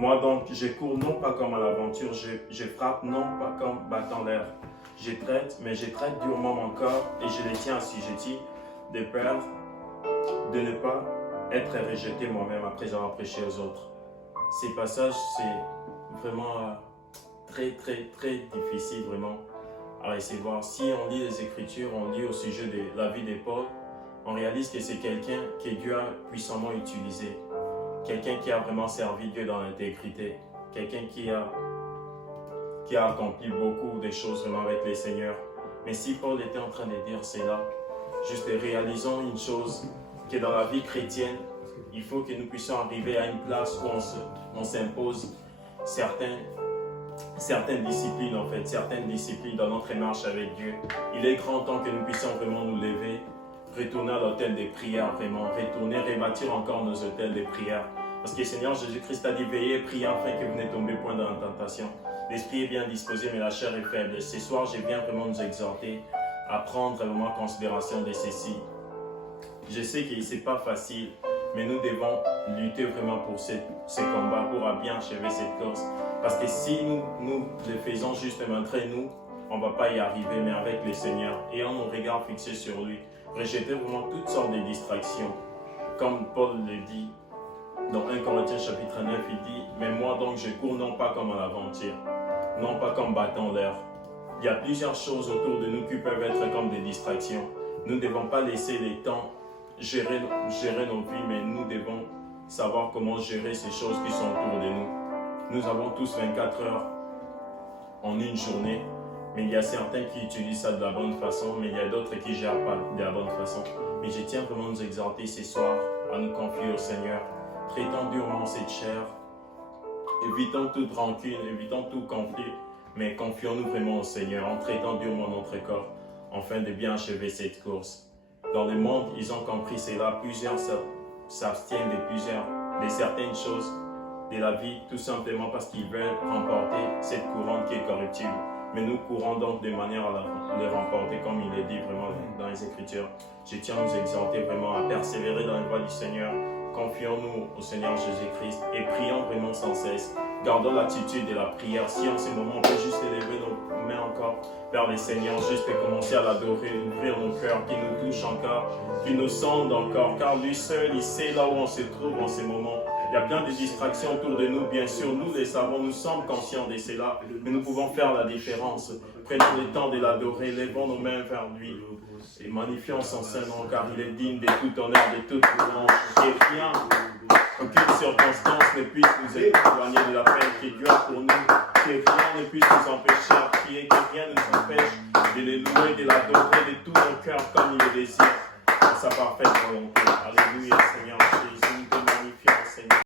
Moi donc, je cours non pas comme à l'aventure, je frappe non pas comme battant l'air. Je traite, mais je traite durement mon corps et je les tiens assujettis de peur de ne pas être rejeté moi-même après avoir prêché aux autres. Ces passages, c'est vraiment très difficile vraiment à essayer de voir. Si on lit les Écritures, on lit au sujet de la vie de Paul, on réalise que c'est quelqu'un que Dieu a puissamment utilisé. Quelqu'un qui a vraiment servi Dieu dans l'intégrité. Quelqu'un qui a accompli beaucoup de choses vraiment avec les seigneurs. Mais si Paul était en train de dire cela, juste réalisons une chose, que dans la vie chrétienne, il faut que nous puissions arriver à une place où on s'impose certaines disciplines en fait, certaines disciplines dans notre marche avec Dieu. Il est grand temps que nous puissions vraiment nous lever, retourner à l'autel des prières, vraiment, retourner, rebâtir encore nos autels des prières. Parce que le Seigneur Jésus-Christ a dit, veillez et priez afin que vous ne tombez point dans la tentation. L'esprit est bien disposé, mais la chair est faible. Ce soir, je viens vraiment nous exhorter à prendre vraiment en considération de ceci. Je sais que ce n'est pas facile, mais nous devons lutter vraiment pour ce combat, pour bien achever cette course. Parce que si nous le faisons juste malgré nous, on ne va pas y arriver, mais avec le Seigneur, ayant nos regards fixés sur lui, rejeter vraiment toutes sortes de distractions. Comme Paul le dit dans 1 Corinthiens chapitre 9, il dit « Mais moi donc je cours non pas comme à l'aventure, non pas comme battant l'air. » Il y a plusieurs choses autour de nous qui peuvent être comme des distractions. Nous ne devons pas laisser les temps gérer nos vies, mais nous devons savoir comment gérer ces choses qui sont autour de nous. Nous avons tous 24 heures en une journée, mais il y a certains qui utilisent ça de la bonne façon, mais il y a d'autres qui ne gèrent pas de la bonne façon. Mais je tiens vraiment à nous exhorter ce soir, à nous confier au Seigneur. Traitons durement cette chair, évitons toute rancune, évitons tout conflit, mais confions-nous vraiment au Seigneur en traitant durement notre corps, afin de bien achever cette course. Dans le monde, ils ont compris cela, plusieurs s'abstiennent de certaines choses de la vie, tout simplement parce qu'ils veulent remporter cette couronne qui est corruptible. Mais nous courons donc de manière à le remporter, comme il est dit vraiment dans les Écritures. Je tiens à nous exhorter vraiment à persévérer dans la voie du Seigneur. Confions-nous au Seigneur Jésus-Christ et prions vraiment sans cesse. Gardons l'attitude de la prière. Si en ce moment on peut juste élever nos mains encore vers le Seigneur, juste commencer à l'adorer, ouvrir nos cœurs, qui nous touche encore, qui nous sonde encore, car lui seul, il sait là où on se trouve en ce moment. Il y a plein de distractions autour de nous, bien sûr, nous les savons, nous sommes conscients de cela, mais nous pouvons faire la différence. Prenons le temps de l'adorer, levons nos mains vers lui et magnifions son Saint-Nom, car il est digne de tout honneur, de toute louange. Que rien, aucune circonstance ne puisse nous éloigner de la paix que Dieu a pour nous, que rien ne puisse nous empêcher à prier, que rien ne nous empêche de le louer, de l'adorer de tout nos cœurs comme il le désire, pour sa parfaite volonté. Alléluia, Seigneur Jésus, nous te magnifions, Seigneur.